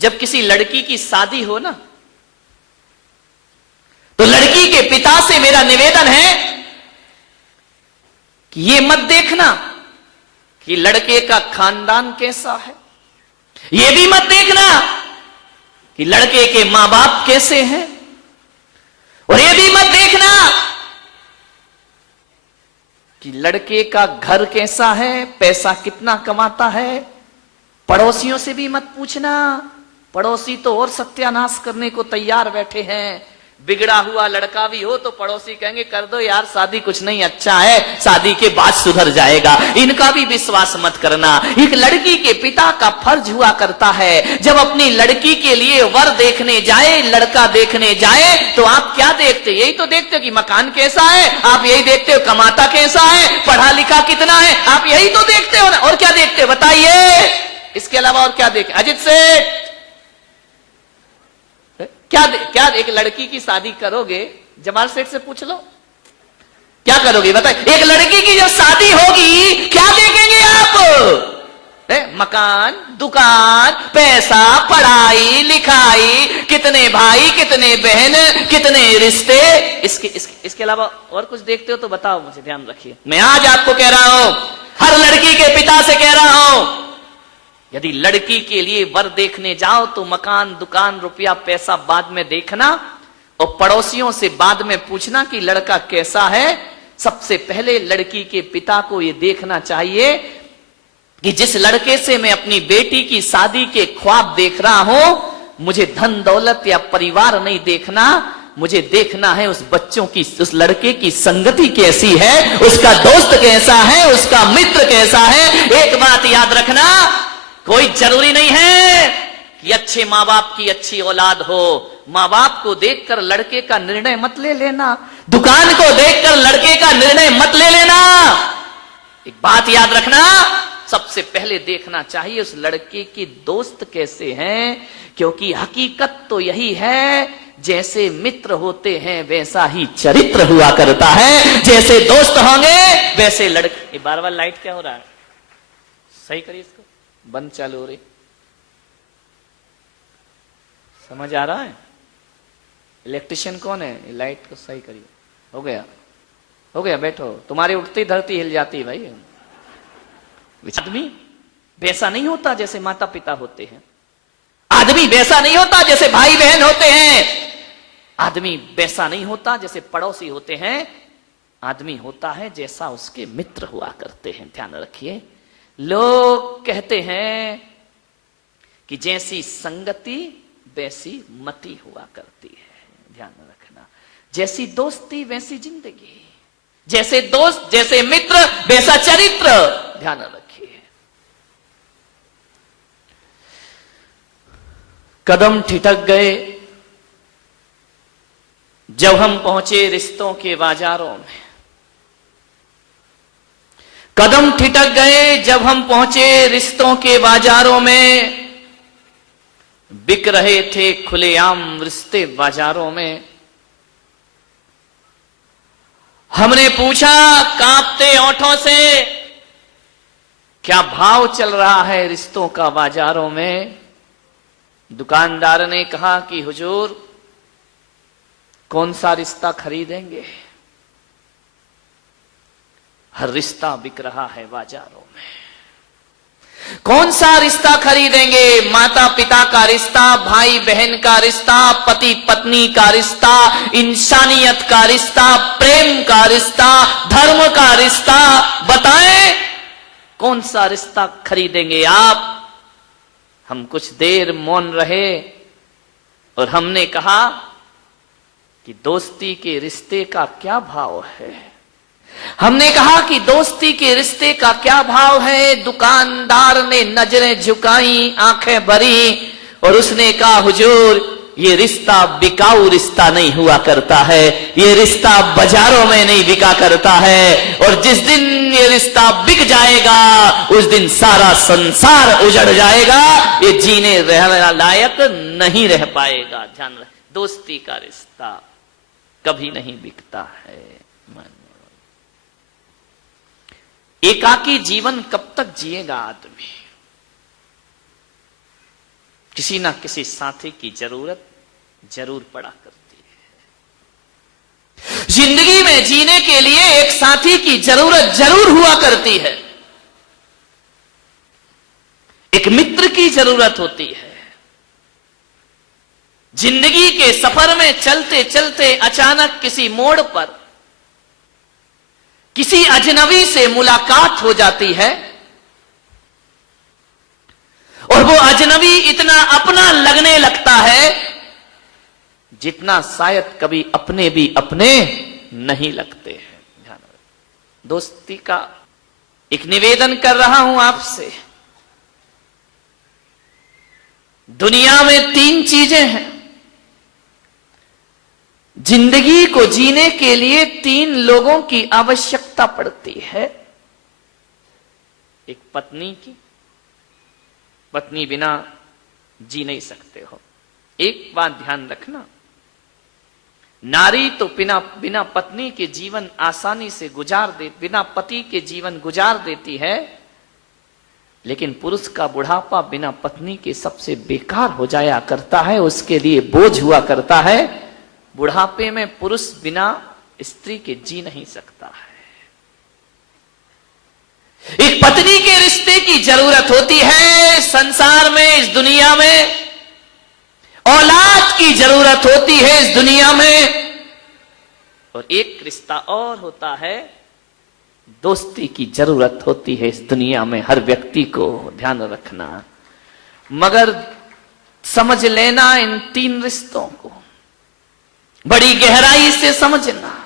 जब किसी लड़की की शादी हो ना, तो लड़की के पिता से मेरा निवेदन है कि ये मत देखना कि लड़के का खानदान कैसा है, ये भी मत देखना कि लड़के के मां बाप कैसे हैं, और ये भी मत देखना कि लड़के का घर कैसा है, पैसा कितना कमाता है। पड़ोसियों से भी मत पूछना, पड़ोसी तो और सत्यानाश करने को तैयार बैठे हैं। बिगड़ा हुआ लड़का भी हो तो पड़ोसी कहेंगे कर दो यार शादी, कुछ नहीं अच्छा है, शादी के बाद सुधर जाएगा। इनका भी विश्वास मत करना। एक लड़की के पिता का फर्ज हुआ करता है, जब अपनी लड़की के लिए वर देखने जाए, लड़का देखने जाए, तो आप क्या देखते? यही तो देखते हो कि मकान कैसा है, आप यही देखते हो क्या कैसा है, पढ़ा लिखा कितना है, आप यही तो देखते हो ना। और क्या देखते हो बताइए? इसके अलावा और क्या देखें? अजित सेठ क्या एक लड़की की शादी करोगे, जमाल सेठ से पूछ लो, क्या करोगे बताइए? एक लड़की की जब शादी होगी क्या देखेंगे आप? मकान, दुकान, पैसा, पढ़ाई लिखाई, कितने भाई, कितने बहन, कितने रिश्ते, इसके अलावा और कुछ देखते हो तो बताओ मुझे, ध्यान रखिए। मैं आज आपको कह रहा हूं, हर लड़की के पिता से कह रहा हूं, यदि लड़की के लिए वर देखने जाओ तो मकान, दुकान, रुपया, पैसा बाद में देखना, और पड़ोसियों से बाद में पूछना कि लड़का कैसा है। सबसे पहले लड़की के पिता को यह देखना चाहिए कि जिस लड़के से मैं अपनी बेटी की शादी के ख्वाब देख रहा हूं, मुझे धन दौलत या परिवार नहीं देखना, मुझे देखना है उस बच्चों की, उस लड़के की संगति कैसी है, उसका दोस्त कैसा है, उसका मित्र कैसा है। एक बात याद रखना, कोई जरूरी नहीं है कि अच्छे माँ बाप की अच्छी औलाद हो। माँ बाप को देखकर लड़के का निर्णय मत ले लेना, दुकान को देखकर लड़के का निर्णय मत ले लेना। एक बात याद रखना, सबसे पहले देखना चाहिए उस लड़के के दोस्त कैसे हैं, क्योंकि हकीकत तो यही है, जैसे मित्र होते हैं वैसा ही चरित्र हुआ करता है, जैसे दोस्त होंगे वैसे लड़के। बार बार लाइट क्या हो रहा है, सही करिए इसको, बंद चालू हो रही, समझ आ रहा है? इलेक्ट्रिशियन कौन है? लाइट को सही करिए। हो गया, हो गया, बैठो। तुम्हारी उठती धरती हिल जाती भाई। आदमी वैसा नहीं होता जैसे माता पिता होते हैं, आदमी वैसा नहीं होता जैसे भाई बहन होते हैं, आदमी वैसा नहीं होता जैसे पड़ोसी होते हैं, आदमी होता है जैसा उसके मित्र हुआ करते हैं। ध्यान रखिए, लोग कहते हैं कि जैसी संगति वैसी मति हुआ करती है। ध्यान रखना, जैसी दोस्ती वैसी जिंदगी, जैसे दोस्त जैसे मित्र वैसा चरित्र। ध्यान रखिए। कदम ठिठक गए जब हम पहुंचे रिश्तों के बाजारों में, कदम ठिठक गए जब हम पहुंचे रिश्तों के बाजारों में, बिक रहे थे खुलेआम रिश्ते बाजारों में। हमने पूछा कांपते ओंठों से, क्या भाव चल रहा है रिश्तों का बाजारों में? दुकानदार ने कहा कि हुजूर कौन सा रिश्ता खरीदेंगे, हर रिश्ता बिक रहा है बाजारों में। कौन सा रिश्ता खरीदेंगे? माता पिता का रिश्ता, भाई बहन का रिश्ता, पति पत्नी का रिश्ता, इंसानियत का रिश्ता, प्रेम का रिश्ता, धर्म का रिश्ता। बताएं कौन सा रिश्ता खरीदेंगे आप? हम कुछ देर मौन रहे और हमने कहा कि दोस्ती के रिश्ते का क्या भाव है। हमने कहा कि दोस्ती के रिश्ते का क्या भाव है। दुकानदार ने नजरें झुकाई, आंखें भरी और उसने कहा हुजूर ये रिश्ता बिकाऊ रिश्ता नहीं हुआ करता है, ये रिश्ता बाजारों में नहीं बिका करता है, और जिस दिन ये रिश्ता बिक जाएगा उस दिन सारा संसार उजड़ जाएगा, ये जीने रहने लायक नहीं रह पाएगा। ध्यान रख, दोस्ती का रिश्ता कभी नहीं बिकता है। एकाकी जीवन कब तक जिएगा आदमी? किसी ना किसी साथी की जरूरत जरूर पड़ा करती है। जिंदगी में जीने के लिए एक साथी की जरूरत जरूर हुआ करती है। एक मित्र की जरूरत होती है। जिंदगी के सफर में चलते चलते अचानक किसी मोड़ पर किसी अजनबी से मुलाकात हो जाती है और वो अजनबी इतना अपना लगने लगता है जितना शायद कभी अपने भी अपने नहीं लगते हैं। ध्यान रखें। दोस्ती का एक निवेदन कर रहा हूं आपसे। दुनिया में 3 चीजें हैं। जिंदगी को जीने के लिए 3 लोगों की आवश्यकता पड़ती है। एक पत्नी की, पत्नी बिना जी नहीं सकते हो। एक बात ध्यान रखना, नारी तो बिना पत्नी के जीवन आसानी से बिना पति के जीवन गुजार देती है, लेकिन पुरुष का बुढ़ापा बिना पत्नी के सबसे बेकार हो जाया करता है, उसके लिए बोझ हुआ करता है। बुढ़ापे में पुरुष बिना स्त्री के जी नहीं सकता है। एक पत्नी के रिश्ते की जरूरत होती है। संसार में, इस दुनिया में औलाद की जरूरत होती है इस दुनिया में। और एक रिश्ता और होता है, दोस्ती की जरूरत होती है इस दुनिया में हर व्यक्ति को। ध्यान रखना, मगर समझ लेना इन 3 रिश्तों को, बड़ी गहराई से समझना।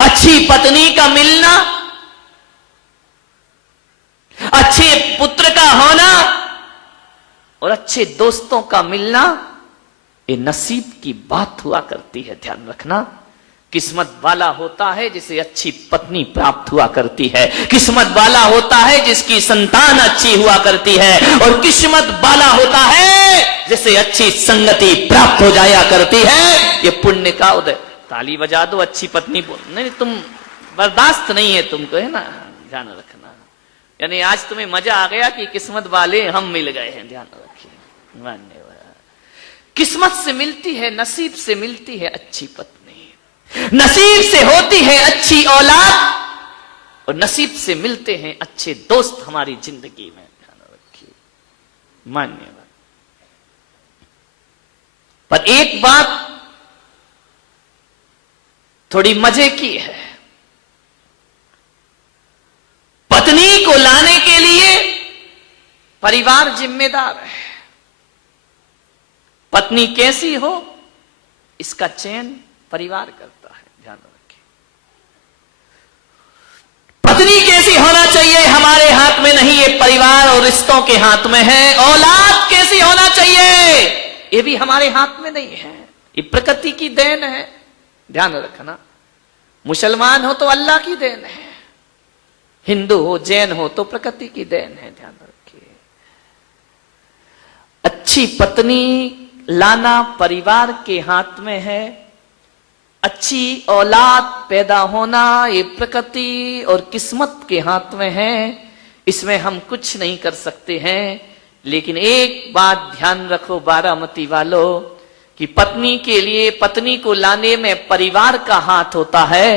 अच्छी पत्नी का मिलना, अच्छे पुत्र का होना और अच्छे दोस्तों का मिलना, ये नसीब की बात हुआ करती है। ध्यान रखना, किस्मत वाला होता है जिसे अच्छी पत्नी प्राप्त हुआ करती है। किस्मत वाला होता है जिसकी संतान अच्छी हुआ करती है। और किस्मत वाला होता है जिसे अच्छी संगति प्राप्त हो जाया करती है। ये पुण्य का उदय। ताली बजा दो, अच्छी पत्नी बोल। नहीं, तुम बर्दाश्त नहीं है तुमको, है ना। ध्यान रखना, यानी आज तुम्हें मजा आ गया कि किस्मत वाले हम मिल गए हैं। ध्यान रखिए, मान्यवर। किस्मत से मिलती है, नसीब से मिलती है अच्छी पत्नी, नसीब से होती है अच्छी औलाद और नसीब से मिलते हैं अच्छे दोस्त हमारी जिंदगी में। ध्यान रखिए, मान्यवर। पर एक बात थोड़ी मजे की है। पत्नी को लाने के लिए परिवार जिम्मेदार है। पत्नी कैसी हो इसका चयन परिवार करता है। ध्यान रखिए, पत्नी कैसी होना चाहिए हमारे हाथ में नहीं, ये परिवार और रिश्तों के हाथ में है। औलाद कैसी होना चाहिए ये भी हमारे हाथ में नहीं है, ये प्रकृति की देन है। ध्यान रखना, मुसलमान हो तो अल्लाह की देन है, हिंदू हो जैन हो तो प्रकृति की देन है। ध्यान रखिए, अच्छी पत्नी लाना परिवार के हाथ में है। अच्छी औलाद पैदा होना ये प्रकृति और किस्मत के हाथ में है। इसमें हम कुछ नहीं कर सकते हैं। लेकिन एक बात ध्यान रखो बारामती वालों, कि पत्नी के लिए, पत्नी को लाने में परिवार का हाथ होता है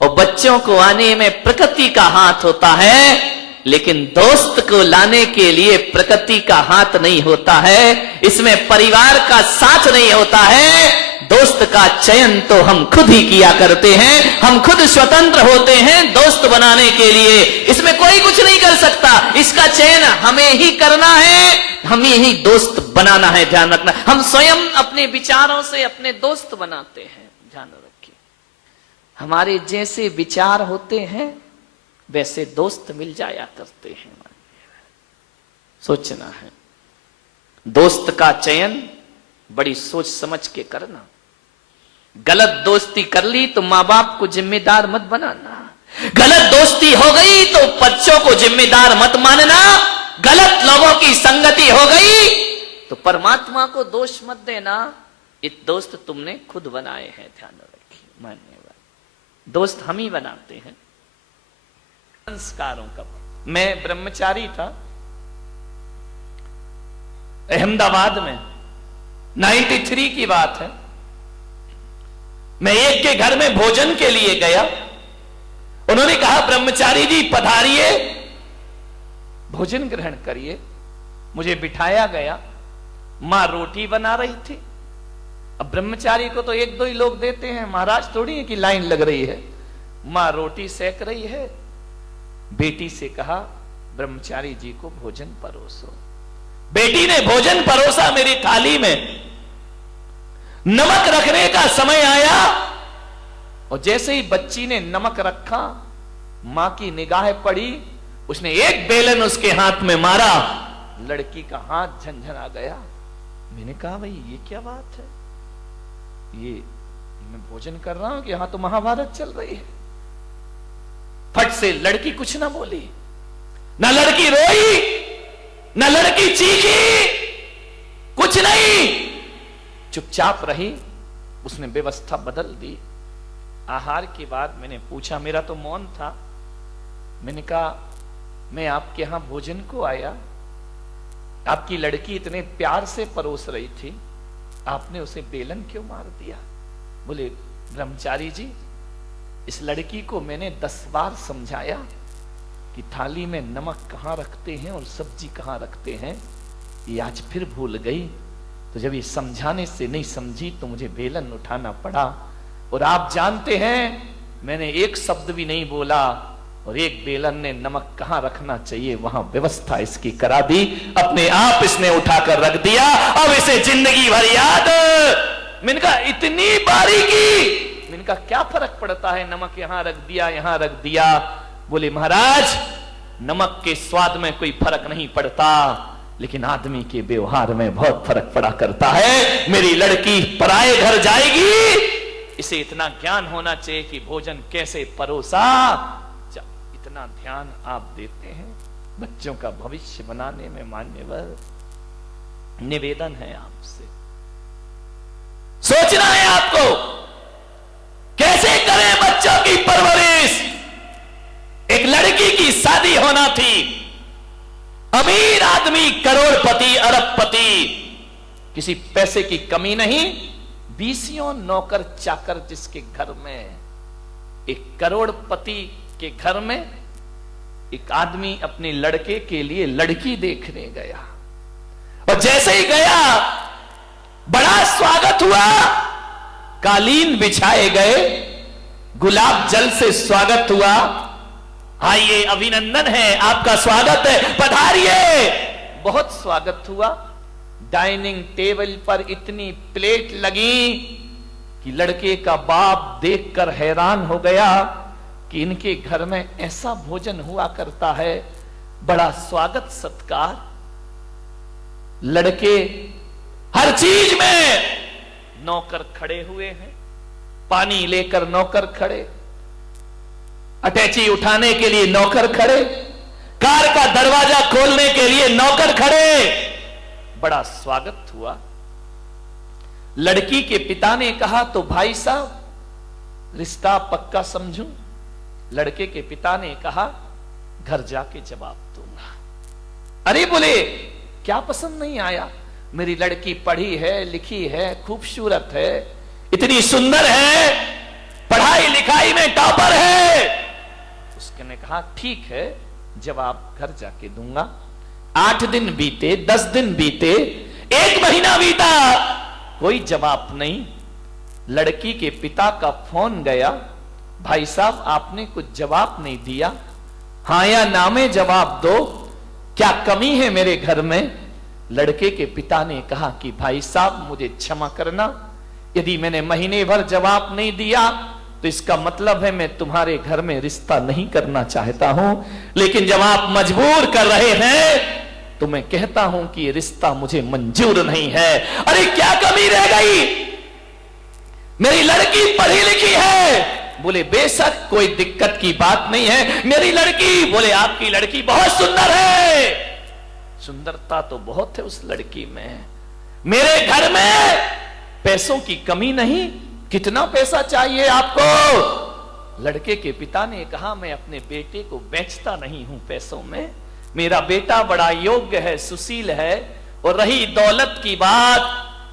और बच्चों को आने में प्रकृति का हाथ होता है। लेकिन दोस्त को लाने के लिए प्रकृति का हाथ नहीं होता है, इसमें परिवार का साथ नहीं होता है। दोस्त का चयन तो हम खुद ही किया करते हैं, हम खुद स्वतंत्र होते हैं दोस्त बनाने के लिए। इसमें कोई कुछ नहीं कर सकता, इसका चयन हमें ही करना है, हमें ही दोस्त बनाना है। ध्यान रखना, हम स्वयं अपने विचारों से अपने दोस्त बनाते हैं। ध्यान रखिए, हमारे जैसे विचार होते हैं वैसे दोस्त मिल जाया करते हैं। सोचना है, दोस्त का चयन बड़ी सोच समझ के करना। गलत दोस्ती कर ली तो मां बाप को जिम्मेदार मत बनाना। गलत दोस्ती हो गई तो बच्चों को जिम्मेदार मत मानना। गलत लोगों की संगति हो गई तो परमात्मा को दोष मत देना। ये दोस्त तुमने खुद बनाए हैं। ध्यान रखिए, मान्यवर, दोस्त हम ही बनाते हैं। संस्कारों का, मैं ब्रह्मचारी था, अहमदाबाद में 93 की बात है। मैं एक के घर में भोजन के लिए गया। उन्होंने कहा ब्रह्मचारी जी पधारिए, भोजन ग्रहण करिए। मुझे बिठाया गया। मां रोटी बना रही थी। अब ब्रह्मचारी को तो एक दो ही लोग देते हैं, महाराज थोड़ी है कि लाइन लग रही है। मां रोटी सेक रही है। बेटी से कहा ब्रह्मचारी जी को भोजन परोसो। बेटी ने भोजन परोसा मेरी थाली में। नमक रखने का समय आया और जैसे ही बच्ची ने नमक रखा, मां की निगाह पड़ी, उसने एक बेलन उसके हाथ में मारा। लड़की का हाथ झंझना गया। मैंने कहा भाई ये क्या बात है, ये मैं भोजन कर रहा हूं कि यहां तो महाभारत चल रही है। फट से लड़की कुछ ना बोली, ना लड़की रोई, ना लड़की चीखी, कुछ नहीं, चुपचाप रही। उसने व्यवस्था बदल दी। आहार के बाद मैंने पूछा, मेरा तो मौन था। मैंने कहा मैं आपके यहां भोजन को आया, आपकी लड़की इतने प्यार से परोस रही थी, आपने उसे बेलन क्यों मार दिया? बोले ब्रह्मचारी जी, इस लड़की को मैंने 10 बार समझाया कि थाली में नमक कहां रखते हैं और सब्जी कहां रखते हैं, ये आज फिर भूल गई। तो जब ये समझाने से नहीं समझी तो मुझे बेलन उठाना पड़ा। और आप जानते हैं मैंने एक शब्द भी नहीं बोला और एक बेलन ने नमक कहां रखना चाहिए वहां व्यवस्था इसकी करा दी। अपने आप इसने उठाकर रख दिया। अब इसे जिंदगी भर याद। मैंने कहा इतनी बारीकी, मैंने कहा क्या फर्क पड़ता है, नमक यहां रख दिया, यहां रख दिया। बोले महाराज नमक के स्वाद में कोई फर्क नहीं पड़ता, लेकिन आदमी के व्यवहार में बहुत फर्क पड़ा करता है। मेरी लड़की पराये घर जाएगी, इसे इतना ज्ञान होना चाहिए कि भोजन कैसे परोसा। इतना ध्यान आप देते हैं बच्चों का भविष्य बनाने में। मान्यवर निवेदन है आपसे, सोचना है आपको कैसे करें बच्चों की परवरिश। एक लड़की की शादी होना थी, अमीर आदमी, करोड़पति, अरबपति, किसी पैसे की कमी नहीं। 20 नौकर चाकर जिसके घर में, एक करोड़पति के घर में एक आदमी अपने लड़के के लिए लड़की देखने गया। और जैसे ही गया बड़ा स्वागत हुआ, कालीन बिछाए गए, गुलाब जल से स्वागत हुआ। आइए, अभिनंदन है, आपका स्वागत है, पधारिए। बहुत स्वागत हुआ। डाइनिंग टेबल पर इतनी प्लेट लगी कि लड़के का बाप देखकर हैरान हो गया कि इनके घर में ऐसा भोजन हुआ करता है, बड़ा स्वागत सत्कार। लड़के हर चीज में, नौकर खड़े हुए हैं, पानी लेकर नौकर खड़े, अटैची उठाने के लिए नौकर खड़े, कार का दरवाजा खोलने के लिए नौकर खड़े। बड़ा स्वागत हुआ। लड़की के पिता ने कहा तो भाई साहब रिश्ता पक्का समझूं। लड़के के पिता ने कहा घर जाके जवाब दूंगा। अरे बोले क्या पसंद नहीं आया? मेरी लड़की पढ़ी है, लिखी है, खूबसूरत है, इतनी सुंदर है, पढ़ाई लिखाई में टॉपर है। उसने कहा ठीक है, जवाब घर जाके दूंगा। 8 दिन बीते, 10 दिन बीते, 1 महीना बीता, कोई जवाब नहीं। लड़की के पिता का फोन गया, भाई साहब आपने कुछ जवाब नहीं दिया, हां या ना में जवाब दो, क्या कमी है मेरे घर में? लड़के के पिता ने कहा कि भाई साहब मुझे क्षमा करना, यदि मैंने महीने भर जवाब नहीं दिया तो इसका मतलब है मैं तुम्हारे घर में रिश्ता नहीं करना चाहता हूं, लेकिन जब आप मजबूर कर रहे हैं तो मैं कहता हूं कि ये रिश्ता मुझे मंजूर नहीं है। अरे क्या कमी रह गई? मेरी लड़की पढ़ी लिखी है। बोले बेशक कोई दिक्कत की बात नहीं है, मेरी लड़की, बोले आपकी लड़की बहुत सुंदर है। सुंदरता तो बहुत है उस लड़की में। मेरे घर में पैसों की कमी नहीं, कितना पैसा चाहिए आपको? लड़के के पिता ने कहा मैं अपने बेटे को बेचता नहीं हूं पैसों में, मेरा बेटा बड़ा योग्य है, सुशील है, और रही दौलत की बात,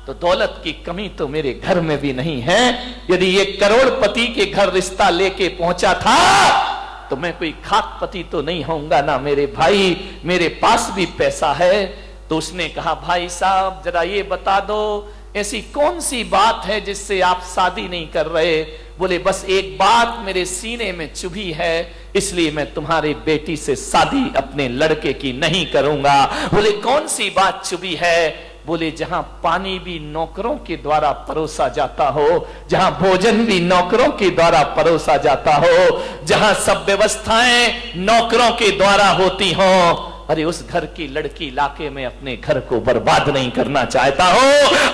तो दौलत की कमी तो मेरे घर में भी नहीं है। यदि ये करोड़पति के घर रिश्ता लेके पहुंचा था तो मैं कोई खाकपति तो नहीं होऊंगा ना मेरे भाई, मेरे पास भी पैसा है। तो उसने कहा, भाई साहब जरा ये बता दो, ऐसी कौन सी बात है जिससे आप शादी नहीं कर रहे? बोले, बस एक बात मेरे सीने में चुभी है, इसलिए मैं तुम्हारी बेटी से शादी अपने लड़के की नहीं करूंगा। बोले, कौन सी बात चुभी है? बोले, जहां पानी भी नौकरों के द्वारा परोसा जाता हो, जहां भोजन भी नौकरों के द्वारा परोसा जाता हो, जहां सब व्यवस्थाएं नौकरों के द्वारा होती हो, अरे उस घर की लड़की लाके मैं अपने घर को बर्बाद नहीं करना चाहता हूं।